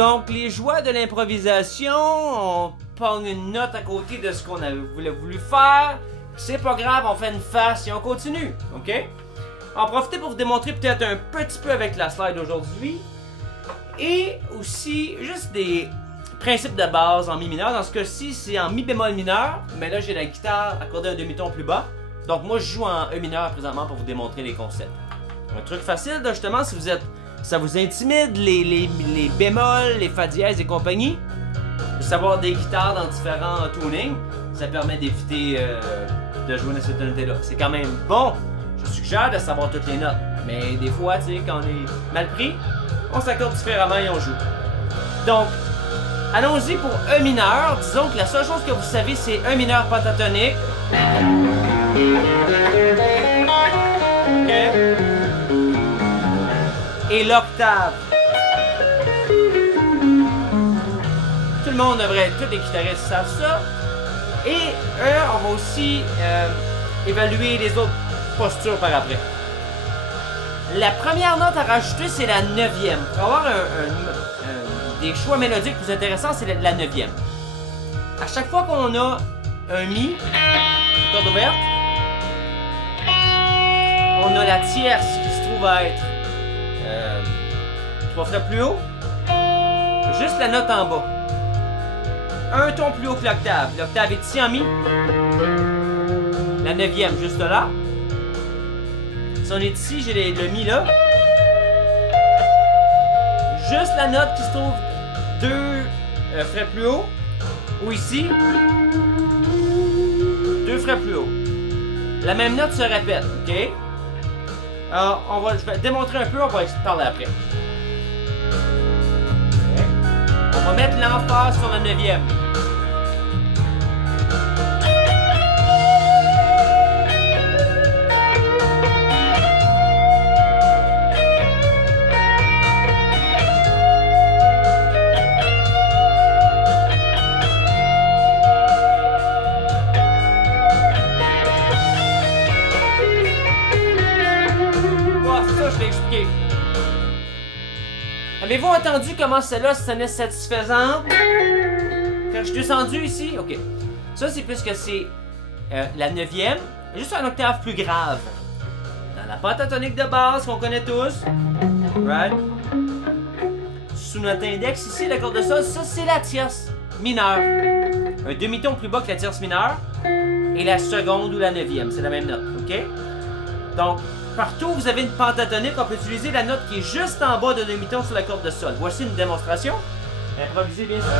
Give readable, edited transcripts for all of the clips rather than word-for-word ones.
Donc, les joies de l'improvisation, on pogne une note à côté de ce qu'on voulait voulu faire. C'est pas grave, on fait une face et on continue, ok? En profiter pour vous démontrer peut-être un petit peu avec la slide aujourd'hui. Et aussi, juste des principes de base en mi mineur. Dans ce cas-ci, c'est en mi bémol mineur, mais là j'ai la guitare accordée un demi-ton plus bas. Donc moi je joue en E mineur présentement pour vous démontrer les concepts. Un truc facile, là, justement, si vous êtes, ça vous intimide, les bémols, les fa dièses et compagnie, de savoir des guitares dans différents tunings, ça permet d'éviter de jouer dans cette tonalité-là. C'est quand même bon, je suggère de savoir toutes les notes, mais des fois, tu sais, quand on est mal pris, on s'accorde différemment et on joue. Donc, allons-y pour E mineur. Disons que la seule chose que vous savez, c'est E mineur pentatonique. Ok. Et l'octave. Tout le monde devrait, tous les guitaristes savent ça. Et on va aussi évaluer les autres postures par après. La première note à rajouter, c'est la 9e. Pour avoir des choix mélodiques plus intéressants, c'est la 9e. À chaque fois qu'on a un Mi, corde ouverte, on a la tierce qui se trouve à être 3 frettes plus haut, juste la note en bas. Un ton plus haut que l'octave. L'octave est ici en Mi. La 9e juste là. Si on est ici, j'ai le Mi là. Juste la note qui se trouve 2 frettes plus haut. Ou ici, 2 frettes plus haut. La même note se répète, ok? Alors, je vais démontrer un peu, on va parler après. Okay. On va mettre l'emphase sur la 9e. Avez-vous entendu comment celle-là sonnait satisfaisante? Quand je suis descendu ici? Ok. Ça, c'est puisque c'est la 9e, juste un octave plus grave. Dans la pentatonique de base qu'on connaît tous. Right? Sous notre index ici, la corde de sol, ça c'est la tierce mineure. Un demi-ton plus bas que la tierce mineure. Et la seconde ou la 9e, c'est la même note. Ok? Donc, partout où vous avez une pentatonique, on peut utiliser la note qui est juste en bas de demi-ton sur la corde de sol. Voici une démonstration. Improvisez bien sûr.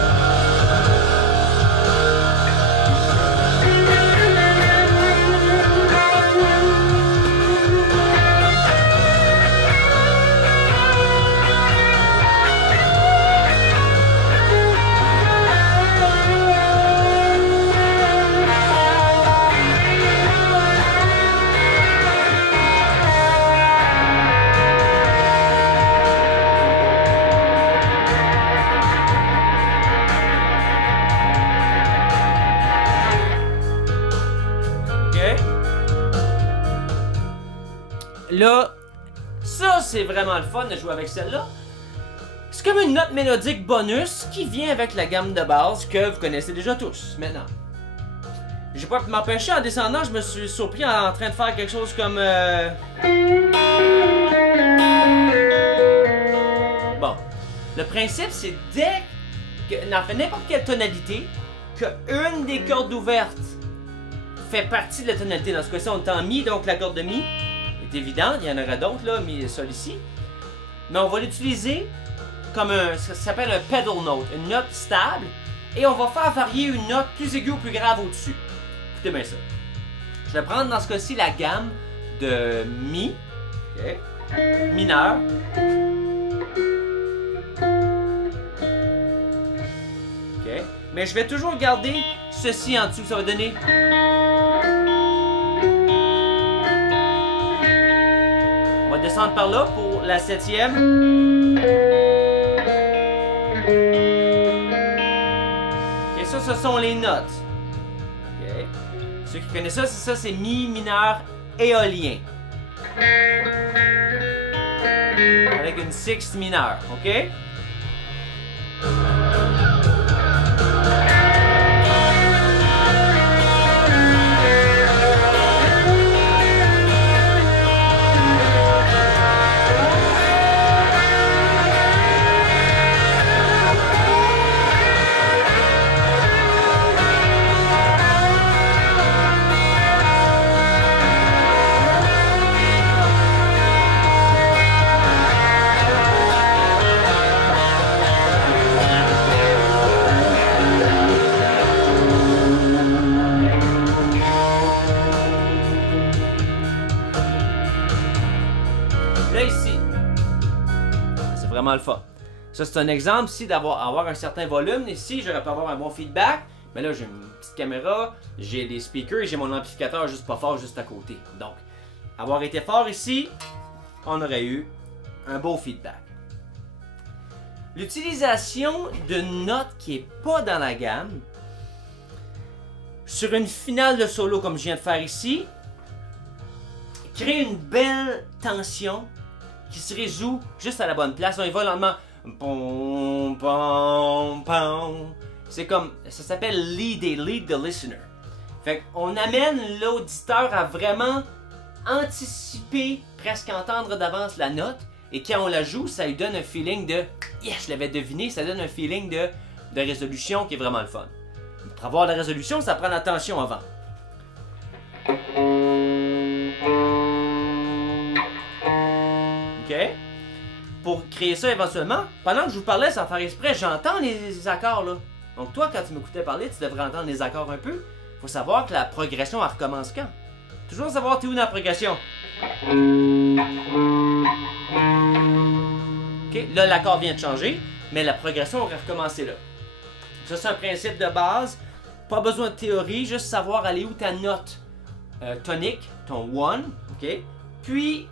Là, ça c'est vraiment le fun de jouer avec celle-là. C'est comme une note mélodique bonus qui vient avec la gamme de base que vous connaissez déjà tous maintenant. J'ai pas pu m'empêcher en descendant, je me suis surpris en train de faire quelque chose comme... Bon, le principe c'est dès que, dans n'importe quelle tonalité, qu'une des cordes ouvertes fait partie de la tonalité. Dans ce cas-ci, on est en Mi, donc la corde de Mi. C'est évident, il y en aura d'autres, là, mais sol ici. Mais on va l'utiliser comme ça s'appelle un pedal note, une note stable, et on va faire varier une note plus aiguë ou plus grave au-dessus. Écoutez bien ça. Je vais prendre dans ce cas-ci la gamme de Mi, okay, mineur. Okay. Mais je vais toujours garder ceci en dessous, ça va donner... On va descendre par là pour la 7e. Ok, ça, ce sont les notes. Ok. Ceux qui connaissent ça, c'est Mi mineur éolien. Avec une sixte mineure, ok? vraiment le fun. Ça, c'est un exemple ici d'avoir un certain volume. Ici, j'aurais pu avoir un bon feedback. Mais là, j'ai une petite caméra, j'ai des speakers et j'ai mon amplificateur juste pas fort, juste à côté. Donc, avoir été fort ici, on aurait eu un beau feedback. L'utilisation de notes qui n'est pas dans la gamme, sur une finale de solo comme je viens de faire ici, crée une belle tension qui se résout juste à la bonne place. On y va lentement. Pom, pom, pom. C'est comme, ça s'appelle lead the listener. Fait qu'on amène l'auditeur à vraiment anticiper, presque entendre d'avance la note. Et quand on la joue, ça lui donne un feeling de « Yes, je l'avais deviné », ça donne un feeling de résolution qui est vraiment le fun. Pour avoir la résolution, ça prend l'attention avant. OK? Pour créer ça éventuellement, pendant que je vous parlais sans faire exprès, j'entends les accords là. Donc toi, quand tu m'écoutais parler, tu devrais entendre les accords un peu. Faut savoir que la progression, elle recommence quand? Toujours savoir t'es où dans la progression. OK, là l'accord vient de changer, mais la progression va recommencer là. Ça c'est un principe de base. Pas besoin de théorie, juste savoir aller où ta note tonique, ton one, OK? Puis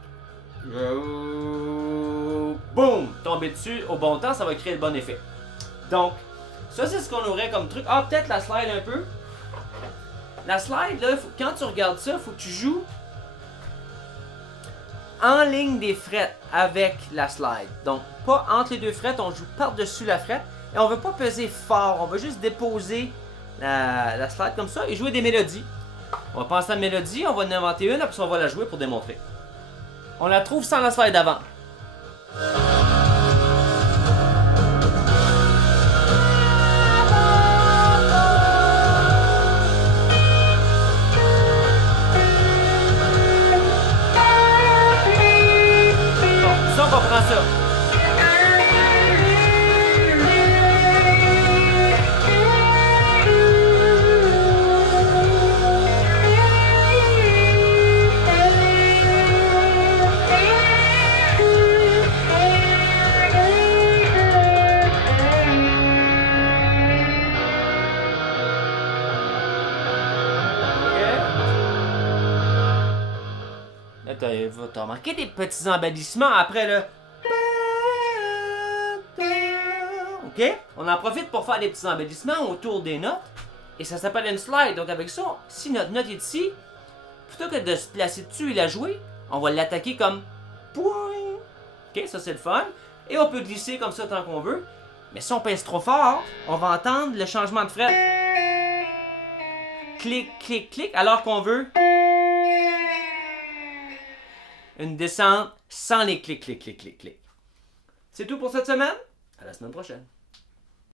boum, tomber dessus au bon temps, ça va créer le bon effet. Donc, ça c'est ce qu'on aurait comme truc. Ah, peut-être la slide un peu. La slide, là, quand tu regardes ça, il faut que tu joues en ligne des frettes avec la slide. Donc, pas entre les deux frettes, on joue par-dessus la frette. Et on ne veut pas peser fort, on va juste déposer la slide comme ça et jouer des mélodies. On va penser à la mélodie, on va en inventer une, après on va la jouer pour démontrer. On la trouve sans la slide avant. Bon, ça on va prendre ça. T'as remarqué des petits embellissements après le... OK? On en profite pour faire des petits embellissements autour des notes. Et ça s'appelle une slide. Donc avec ça, si notre note est ici, plutôt que de se placer dessus et la jouer, on va l'attaquer comme... OK? Ça c'est le fun. Et on peut glisser comme ça tant qu'on veut. Mais si on pèse trop fort, on va entendre le changement de fret. Clic, clic, clic. Alors qu'on veut... une descente sans les clics, clics, clics, clics, clics. C'est tout pour cette semaine. À la semaine prochaine.